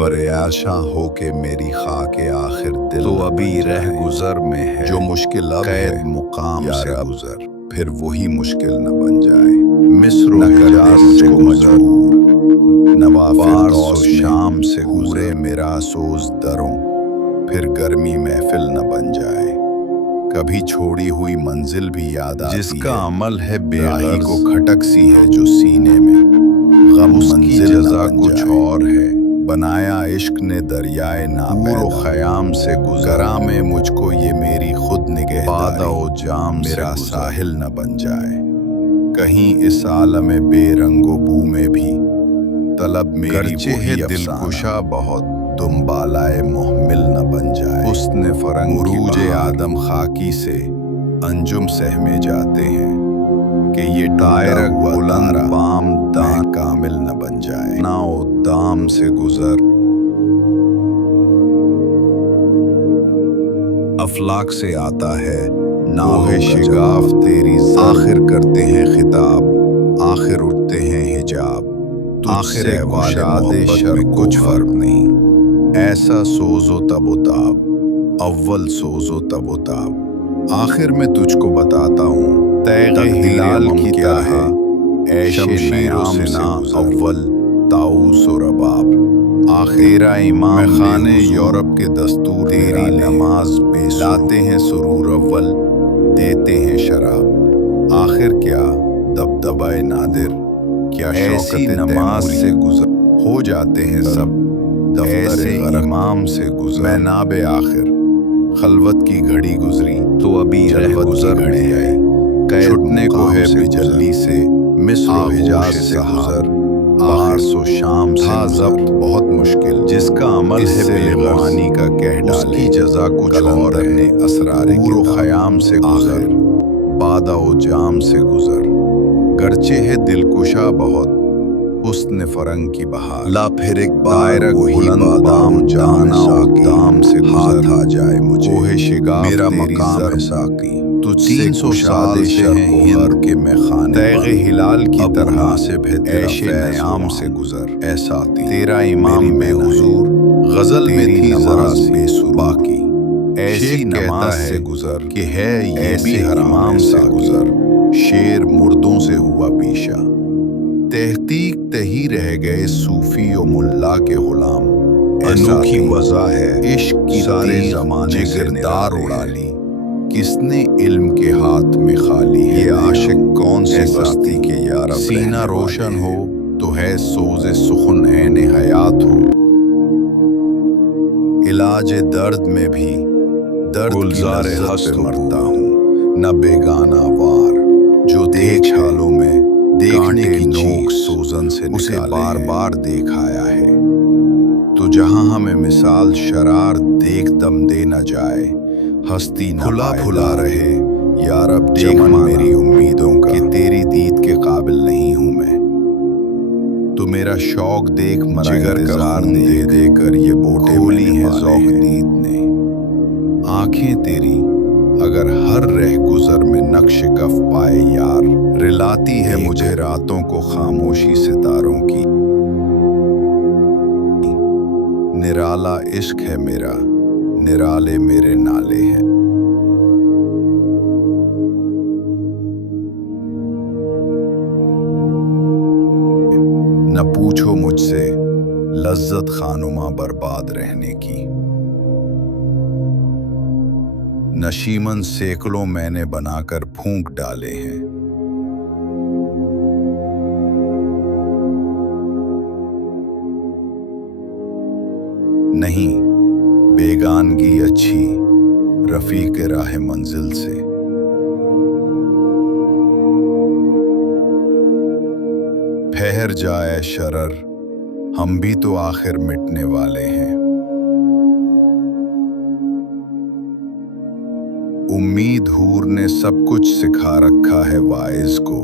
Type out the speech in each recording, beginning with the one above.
پریاشاں ہو کے میری خاک آخر دل تو ابھی رہ گزر میں ہے جو مشکل اب قید مقام سے گزر پھر وہی مشکل نہ بن جائے مصر و حجاز سے مجبور نوافر و شام سے گزرے میرا سوز دروں پھر گرمی محفل نہ بن جائے کبھی چھوڑی ہوئی منزل بھی یاد آتی جس کا عمل ہے بے غرض کو کھٹک سی ہے جو سینے میں غم اس کی جزا کچھ اور ہے بنایا عشق نے دریائے نور و خیام سے گزرا میں مجھ کو یہ میری خود نگہداری و جام میرا ساحل نہ بن جائے کہیں اس عالم بے رنگ و بو میں بھی طلب میری وہی دلکشا بہت تم بالائے محمل نہ بن جائے حسن فرنگ عروج آدم خاکی سے انجم سہمے جاتے ہیں کہ یہ دائرہ بلند بام دان کامل نہ بن جائے نا و دام سے گزر افلاک سے آتا ہے ناوہ شگاف تیری آخر کرتے ہیں خطاب آخر اٹھتے ہیں حجاب آخر وعداد شر کچھ فرق نہیں ایسا سوز و تب و تاب اول سوز و تب و تاب آخر میں تجھ کو بتاتا ہوں تیغ ہلال کی طرح اے شمشیر و سنا اول طاؤس و رباب آخرہ امام خانے یورپ کے دستور تیری نماز بے لاتے ہیں سرور اول دیتے ہیں شراب آخر کیا دبدبہ نادر کیا ایسی نماز سے گزر ہو جاتے ہیں سب دفتر امام سے گزر میں ناب آخر خلوت کی گھڑی گزری تو ابھی گزر گھڑی آئی چھٹنے کو ہے بجلی سے مصر و حجاز سے گزر پارس و شام تھا ضبط بہت مشکل جس کا عمل ہے بےغرضی کا کہہ ڈالے اس کی جزا کچھ اور ہے اسرار نور و خیام سے گزر بادہ و جام سے گزر گرچہ ہے دلکشا بہت حسن فرنگ کی بہار لا پھر ایک دائرہ بلند بادام جانا اقدام سے گزر آ جائے مجھے وہ شگاف میرا مقام ہے ساقی تجھ سے 300 سال سے ہیں ہند کے میخانے تیغ ہلال کی طرح سے عیش نیام سے گزر ایسا تیرا امام بے حضور غزل میں تھی ذرا بے سر باقی ایسی نماز سے گزر کہ ہے یہ بھی حرام سے گزر شیر مردوں سے ہوا پیشہ تحقیق تہی رہ گئے صوفی و ملا کے غلام انوکھی وضع ہے عشق کی سارے زمانے گردار اڑا لی کس نے علم کے ہاتھ میں خالی ہے یہ عاشق کون سے بستی کے یار سینہ روشن ہو تو ہے سوز سخن عین حیات ہو علاج درد میں بھی درد گلزار ہست مرتا ہوں نہ بیگانہ وار جو دیکھ چھالوں میں دیکھنے کی نوک سوزن سے اسے بار بار دیکھ آیا ہے تو جہاں ہمیں مثال شرار دیکھ دم دے نہ جائے ہستی نہ بھلا رہے یا رب چمن میری امیدوں کا کہ تیری دید کے قابل نہیں ہوں میں تو میرا شوق دیکھ مرا انتظار دے دے کر یہ بوٹے کھولی ہیں ذوق دید نے آنکھیں تیری اگر ہر رہ گزر میں نقش کف پائے یار رلاتی ہے مجھے راتوں کو خاموشی ستاروں کی نرالا عشق ہے میرا نرالے میرے نالے ہیں نہ پوچھو مجھ سے لذت خانمہ برباد رہنے کی نشیمن سینکڑوں میں نے بنا کر پھونک ڈالے ہیں نہیں بیگانگی اچھی رفیق راہ منزل سے پھہر جائے شرر ہم بھی تو آخر مٹنے والے ہیں امید حور نے سب کچھ سکھا رکھا ہے واعظ کو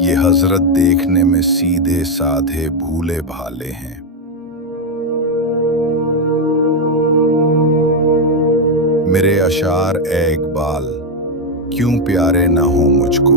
یہ حضرت دیکھنے میں سیدھے سادھے بھولے بھالے ہیں میرے اشعار اے اقبال کیوں پیارے نہ ہوں مجھ کو